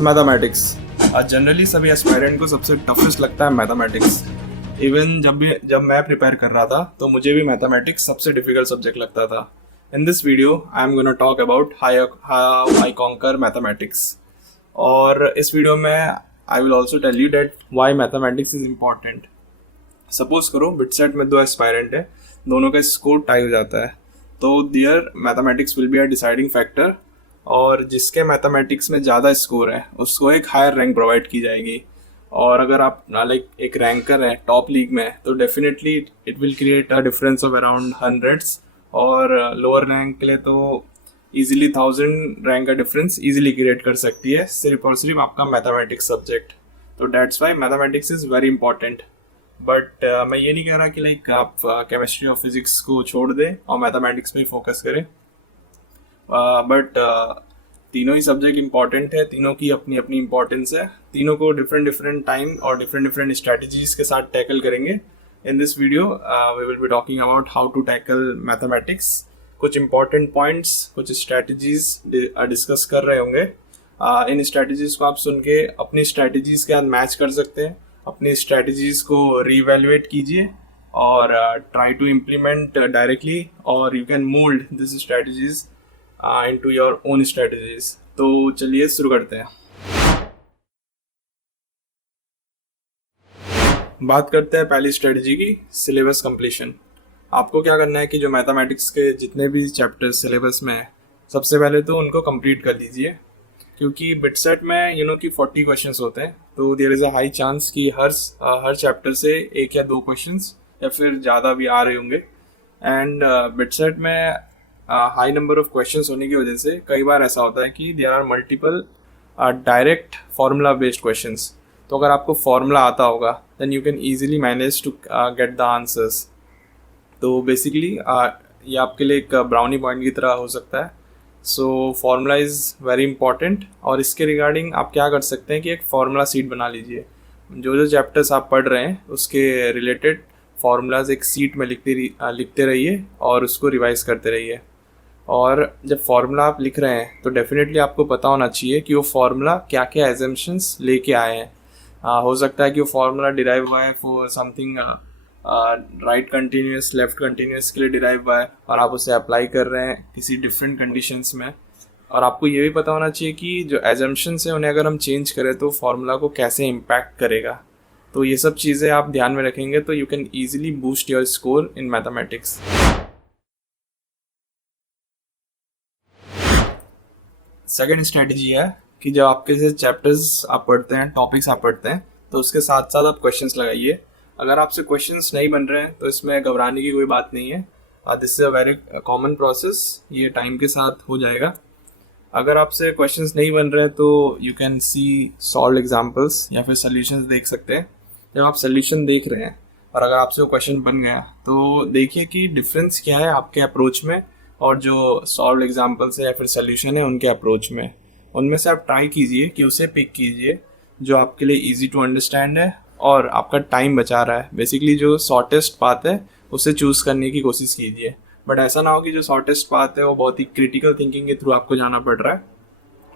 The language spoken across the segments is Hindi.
मैथमेटिक्स जनरली सभी एस्पायरेंट को सबसे टफेस्ट लगता है मैथमेटिक्स। इवन जब मैं प्रिपेयर कर रहा था तो मुझे भी मैथमेटिक्स सबसे डिफिकल्ट सब्जेक्ट लगता था। In this video I am gonna talk about how I conquer mathematics. और इस वीडियो में I will also tell you that why mathematics is important. Suppose करो बिटसेट में दो एस्पायरेंट है, दोनों का स्कोर टाई हो जाता है, तो there mathematics will be a deciding factor, और जिसके मैथमेटिक्स में ज़्यादा स्कोर है उसको एक हायर रैंक प्रोवाइड की जाएगी। और अगर आप लाइक एक रैंकर है टॉप लीग में, तो definitely it will create a difference of around hundreds, और लोअर रैंक के लिए तो इजीली 1000 रैंक का डिफरेंस इजीली क्रिएट कर सकती है सिर्फ और सिर्फ आपका मैथमेटिक्स सब्जेक्ट। तो that's why mathematics is very important. But मैं ये नहीं कह रहा कि लाइक आप केमिस्ट्री और फिजिक्स को छोड़ दें और मैथमेटिक्स पे ही फोकस करें। बट तीनों ही सब्जेक्ट इंपॉर्टेंट है, तीनों की अपनी अपनी इंपॉर्टेंस है, तीनों को डिफरेंट टाइम और डिफरेंट स्ट्रैटेजीज के साथ टैकल करेंगे। In this video we will be talking about how to tackle mathematics. कुछ इंपॉर्टेंट पॉइंट्स, कुछ स्ट्रैटेजीज डिस्कस कर रहे होंगे। इन स्ट्रैटेजीज को आप सुन के अपनी स्ट्रैटेजीज के साथ मैच कर सकते हैं, अपनी स्ट्रैटेजीज को रीवैल्यूएट कीजिए और ट्राई टू इम्प्लीमेंट डायरेक्टली, और you can mould this strategies into your own strategies। तो चलिए शुरू करते हैं। बात करते हैं पहली स्ट्रेटजी की, सिलेबस कंप्लीशन। आपको क्या करना है कि जो मैथमेटिक्स के जितने भी चैप्टर्स सिलेबस में है, सबसे पहले तो उनको कंप्लीट कर लीजिए, क्योंकि बिटसेट में कि 40 क्वेश्चंस होते हैं, तो there is a high chance कि हर चैप्टर से एक या दो क्वेश्चंस या फिर ज़्यादा भी आ रहे होंगे। एंड बिटसेट में हाई नंबर ऑफ क्वेश्चंस होने की वजह से कई बार ऐसा होता है कि there are multiple direct formula based questions. तो अगर आपको फार्मूला आता होगा then you can easily manage to get the answers. तो बेसिकली ये आपके लिए एक ब्राउनी पॉइंट की तरह हो सकता है। So formula is very important, और इसके रिगार्डिंग आप क्या कर सकते हैं कि एक फार्मूला सीट बना लीजिए। जो चैप्टर्स आप पढ़ रहे हैं उसके रिलेटेड फार्मूलाज एक सीट में लिखते रहिए और उसको रिवाइज करते रहिए। और जब फार्मूला आप लिख रहे हैं तो डेफिनेटली आपको पता होना चाहिए कि वो फार्मूला क्या क्या एजम्पशंस लेके आए हैं। हो सकता है कि वो फार्मूला डिराइव हुआ है for something right continuous, left continuous के लिए डिराइव हुआ है, और आप उसे अप्लाई कर रहे हैं किसी डिफरेंट कंडीशंस में। और आपको ये भी पता होना चाहिए कि जो एजम्पशंस हैं उन्हें अगर हम चेंज करें तो फार्मूला को कैसे इम्पैक्ट करेगा। तो ये सब चीज़ें आप ध्यान में रखेंगे तो you can easily boost your score in mathematics. Second strategy है कि जब आपके से चैप्टर्स आप पढ़ते हैं, टॉपिक्स आप पढ़ते हैं, तो उसके साथ साथ आप क्वेश्चंस लगाइए। अगर आपसे क्वेश्चंस नहीं बन रहे हैं तो इसमें घबराने की कोई बात नहीं है। This is a very common process, ये टाइम के साथ हो जाएगा। अगर आपसे क्वेश्चंस नहीं बन रहे हैं तो you can see solve examples या फिर सोल्यूशंस देख सकते हैं। जब आप सोल्यूशन देख रहे हैं और अगर आपसे वो क्वेश्चन बन गया तो देखिए कि डिफरेंस क्या है आपके अप्रोच में और जो सॉल्व एग्जाम्पल्स है या फिर सोल्यूशन है उनके अप्रोच में। उनमें से आप ट्राई कीजिए कि उसे पिक कीजिए जो आपके लिए इजी टू अंडरस्टैंड है और आपका टाइम बचा रहा है। बेसिकली जो शॉर्टेस्ट पाथ है उसे चूज़ करने की कोशिश कीजिए। बट ऐसा ना हो कि जो शॉर्टेस्ट पाथ है वो बहुत ही क्रिटिकल थिंकिंग के थ्रू आपको जाना पड़ रहा है,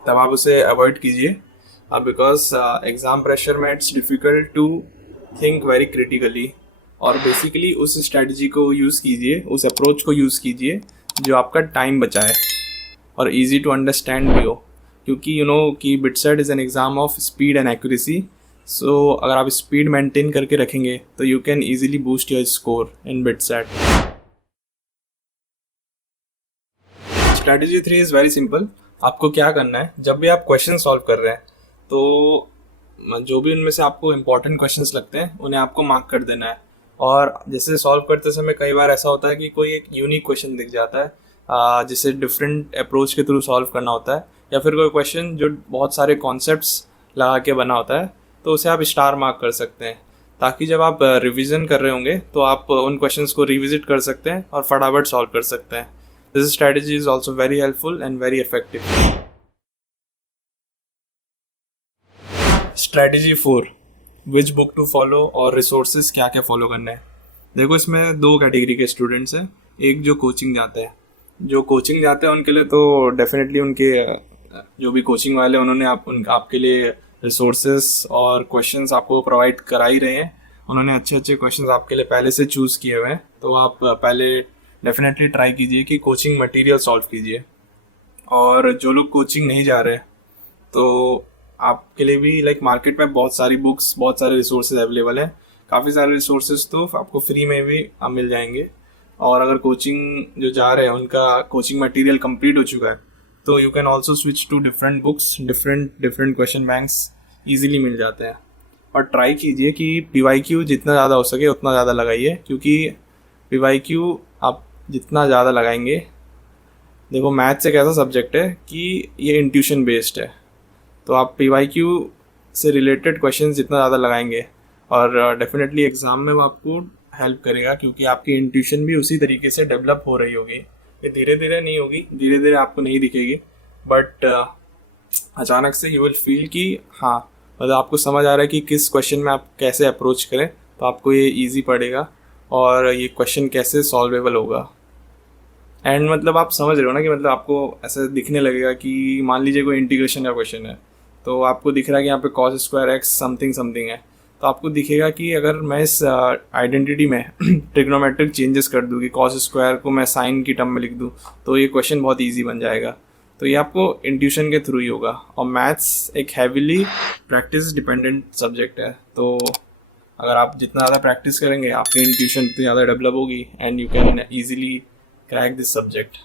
तब आप उसे अवॉइड कीजिए, बिकॉज एग्ज़ाम प्रेशर में it's difficult to think very critically. और बेसिकली उस स्ट्रैटेजी को यूज़ कीजिए, उस अप्रोच को यूज़ कीजिए जो आपका टाइम बचाए और इजी टू अंडरस्टैंड भी हो, क्योंकि कि BITSAT is an exam of speed and accuracy. So अगर आप स्पीड मेंटेन करके रखेंगे तो you can easily boost your score in BITSAT. Strategy 3 is very simple. आपको क्या करना है, जब भी आप क्वेश्चन सॉल्व कर रहे हैं तो जो भी उनमें से आपको इम्पोर्टेंट क्वेश्चंस लगते हैं उन्हें आपको मार्क कर देना है। और जैसे सॉल्व करते समय कई बार ऐसा होता है कि कोई एक यूनिक क्वेश्चन दिख जाता है जिसे डिफरेंट अप्रोच के थ्रू सॉल्व करना होता है, या फिर कोई क्वेश्चन जो बहुत सारे कॉन्सेप्ट्स लगा के बना होता है, तो उसे आप स्टार मार्क कर सकते हैं, ताकि जब आप रिवीजन कर रहे होंगे तो आप उन क्वेश्चंस को रिविजिट कर सकते हैं और फटाफट सॉल्व कर सकते हैं। This strategy is also very helpful and very effective. Strategy 4, which book to follow और रिसोर्सेज क्या क्या फॉलो करना है। देखो, इसमें दो कैटेगरी के स्टूडेंट्स हैं। एक जो कोचिंग जाते हैं उनके लिए तो डेफिनेटली उनके जो भी कोचिंग वाले उन्होंने आपके लिए रिसोर्सेस और क्वेश्चंस आपको प्रोवाइड करा ही रहे हैं। उन्होंने अच्छे अच्छे क्वेश्चंस आपके लिए पहले से चूज़ किए हुए हैं, तो आप पहले डेफिनेटली ट्राई कीजिए कि कोचिंग मटेरियल सॉल्व कीजिए। और जो लोग कोचिंग नहीं जा रहे तो आपके लिए भी लाइक मार्केट में बहुत सारी बुक्स, बहुत सारे रिसोर्सेज अवेलेबल हैं। काफ़ी सारे रिसोर्सेज तो आपको फ्री में भी मिल जाएंगे। और अगर कोचिंग जो जा रहे हैं उनका कोचिंग मटेरियल कंप्लीट हो चुका है तो you can also switch to different books, different question banks easily मिल जाते हैं। और ट्राई कीजिए कि PYQ जितना ज़्यादा हो सके उतना ज़्यादा लगाइए, क्योंकि PYQ आप जितना ज़्यादा लगाएंगे, देखो मैथ्स एक ऐसा सब्जेक्ट है कि ये इंट्यूशन बेस्ड है, तो आप PYQ से रिलेटेड क्वेश्चंस जितना ज़्यादा लगाएंगे और डेफिनेटली एग्ज़ाम में वो आपको हेल्प करेगा, क्योंकि आपकी इंट्यूशन भी उसी तरीके से डेवलप हो रही होगी। ये धीरे धीरे नहीं होगी, धीरे धीरे आपको नहीं दिखेगी, बट अचानक से यू विल फील कि हाँ मतलब आपको समझ आ रहा है कि किस क्वेश्चन में आप कैसे अप्रोच करें तो आपको ये ईजी पड़ेगा और ये क्वेश्चन कैसे सॉल्वेबल होगा। एंड मतलब आप समझ रहे हो ना कि मतलब आपको ऐसा दिखने लगेगा कि मान लीजिए कोई इंटीग्रेशन का क्वेश्चन है, तो आपको दिख रहा है कि यहाँ पे cos square x something something है, तो आपको दिखेगा कि अगर मैं इस आइडेंटिटी में ट्रिग्नोमेट्रिक चेंजेस कर दूँ कि cos स्क्वायर को मैं साइन की टर्म में लिख दूँ तो ये क्वेश्चन बहुत ईजी बन जाएगा। तो ये आपको इंट्यूशन के थ्रू ही होगा। और मैथ्स एक हैविली प्रैक्टिस डिपेंडेंट सब्जेक्ट है, तो अगर आप जितना ज़्यादा प्रैक्टिस करेंगे आपकी इंट्यूशन उतनी ज़्यादा डेवलप होगी and you can easily crack this subject.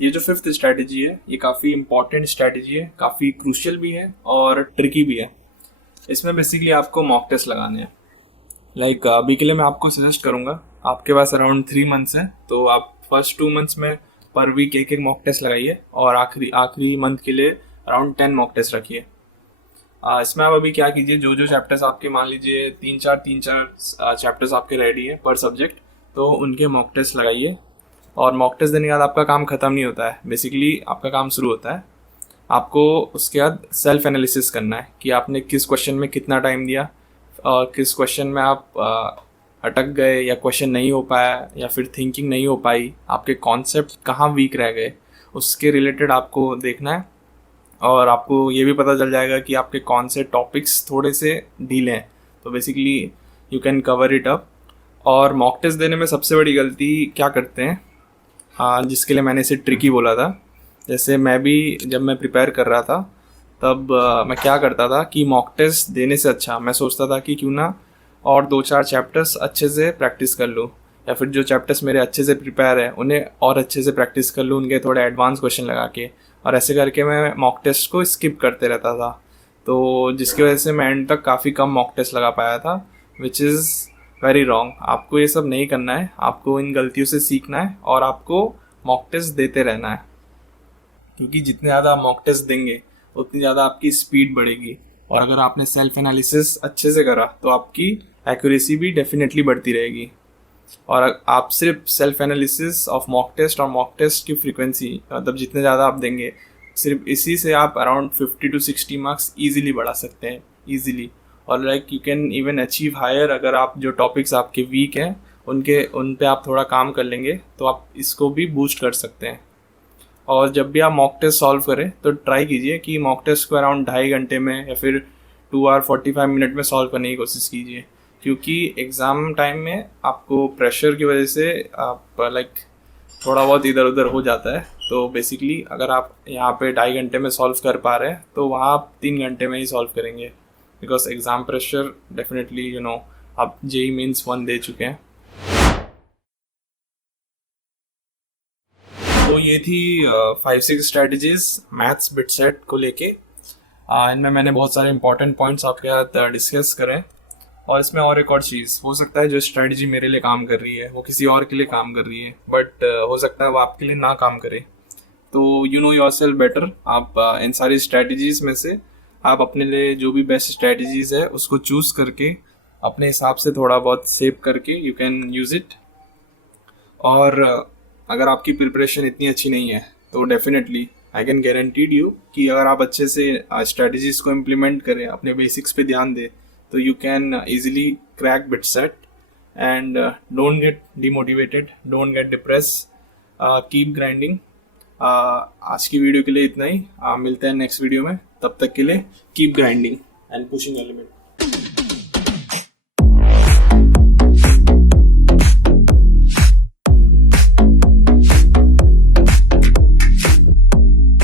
ये जो फिफ्थ स्ट्रैटेजी है ये काफ़ी इंपॉर्टेंट स्ट्रैटेजी है, काफ़ी क्रूशियल भी है और ट्रिकी भी है। इसमें बेसिकली आपको मॉक टेस्ट लगाने हैं। लाइक अभी के लिए मैं आपको सजेस्ट करूँगा, आपके पास अराउंड 3 मंथ्स हैं, तो आप फर्स्ट 2 मंथ्स में पर वीक एक मॉक टेस्ट लगाइए और आखिरी मंथ के लिए अराउंड 10 मॉक टेस्ट रखिए। इसमें आप अभी क्या कीजिए, जो चैप्टर्स आपके मान लीजिए 3-4 चैप्टर्स आपके रेडी है पर सब्जेक्ट, तो उनके मॉक टेस्ट लगाइए। और मॉक टेस्ट देने के बाद आपका काम ख़त्म नहीं होता है, बेसिकली आपका काम शुरू होता है। आपको उसके बाद सेल्फ एनालिसिस करना है कि आपने किस क्वेश्चन में कितना टाइम दिया और किस क्वेश्चन में आप अटक गए या क्वेश्चन नहीं हो पाया या फिर थिंकिंग नहीं हो पाई, आपके कॉन्सेप्ट कहाँ वीक रह गए, उसके रिलेटेड आपको देखना है। और आपको ये भी पता चल जाएगा कि आपके कौन से टॉपिक्स थोड़े से ढीले हैं, तो basically you can cover it up. और मॉक टेस्ट देने में सबसे बड़ी गलती क्या करते हैं, हाँ जिसके लिए मैंने इसे ट्रिकी बोला था, जैसे मैं भी जब मैं प्रिपेयर कर रहा था तब मैं क्या करता था कि मॉक टेस्ट देने से अच्छा मैं सोचता था कि क्यों ना और 2-4 चैप्टर्स अच्छे से प्रैक्टिस कर लूँ, या फिर जो चैप्टर्स मेरे अच्छे से प्रिपेयर है उन्हें और अच्छे से प्रैक्टिस कर लूँ, उनके थोड़े एडवांस क्वेश्चन लगा के। और ऐसे करके मैं मॉक टेस्ट को स्किप करते रहता था, तो जिसकी वजह से मैं एंड तक काफ़ी कम मॉक टेस्ट लगा पाया था, विच इज़ वेरी रॉन्ग। आपको ये सब नहीं करना है, आपको इन गलतियों से सीखना है और आपको मॉक टेस्ट देते रहना है, क्योंकि जितने ज़्यादा आप मॉक टेस्ट देंगे उतनी ज़्यादा आपकी स्पीड बढ़ेगी। और अगर आपने सेल्फ एनालिसिस अच्छे से करा तो आपकी एक्यूरेसी भी डेफिनेटली बढ़ती रहेगी। और आप सिर्फ self analysis of mock test और मॉक टेस्ट की फ्रीक्वेंसी मतलब जितने ज़्यादा आप देंगे, सिर्फ इसी से आप अराउंड 50 to 60 मार्क्स ईजिली बढ़ा सकते हैं, ईजिली। और like you can even achieve higher, अगर आप जो टॉपिक्स आपके वीक हैं उन पे आप थोड़ा काम कर लेंगे तो आप इसको भी बूस्ट कर सकते हैं। और जब भी आप मॉक टेस्ट सॉल्व करें तो ट्राई कीजिए कि मॉक टेस्ट को अराउंड 2.5 घंटे में या फिर 2 hour 45 मिनट में सॉल्व करने की कोशिश कीजिए, क्योंकि एग्ज़ाम टाइम में आपको प्रेशर की वजह से आप लाइक थोड़ा बहुत इधर उधर हो जाता है। तो बेसिकली अगर आप यहाँ पे 2.5 घंटे में सॉल्व कर पा रहे हैं तो वहाँ आप 3 घंटे में ही सॉल्व करेंगे, बिकॉज एग्ज़ाम प्रेशर डेफिनेटली आप JEE Mains 1 दे चुके हैं। तो ये थी 5-6 स्ट्रैटेजीज मैथ्स बिट सेट को लेके। इनमें मैंने बहुत सारे इंपॉर्टेंट पॉइंट्स आपके साथ डिस्कस करें। और इसमें और एक और चीज़ हो सकता है, जो स्ट्रैटेजी मेरे लिए काम कर रही है वो किसी और के लिए काम कर रही है, बट हो सकता है वो आपके लिए ना काम करे। तो you know your self better. आप इन सारी स्ट्रैटेजीज़ में से आप अपने लिए जो भी बेस्ट स्ट्रैटेजीज़ है उसको चूज़ करके अपने हिसाब से थोड़ा बहुत सेव करके यू कैन यूज़ इट। और अगर आपकी प्रिपरेशन इतनी अच्छी नहीं है तो definitely I can guaranteed you कि अगर आप अच्छे से स्ट्रैटेजीज़ को इम्प्लीमेंट करें, अपने बेसिक्स पे ध्यान दें, तो you can easily crack bit set and don't get demotivated, don't get depressed. Keep grinding. आज की वीडियो के लिए इतना ही। मिलते हैं नेक्स्ट वीडियो में, तब तक के लिए keep grinding and pushing element.